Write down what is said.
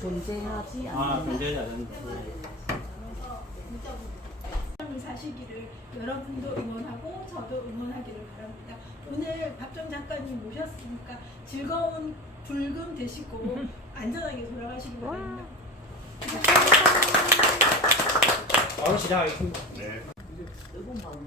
존재하지 않는. 아, 존재하지 않는. 사시기를 여러분도 응원하고 저도 응원하기를 바랍니다. 오늘 박정 작가님 모셨으니까 즐거운 불금 되시고 안전하게 돌아가시기 바랍니다. 바로 시작하겠습니다. 뜨거운 마음.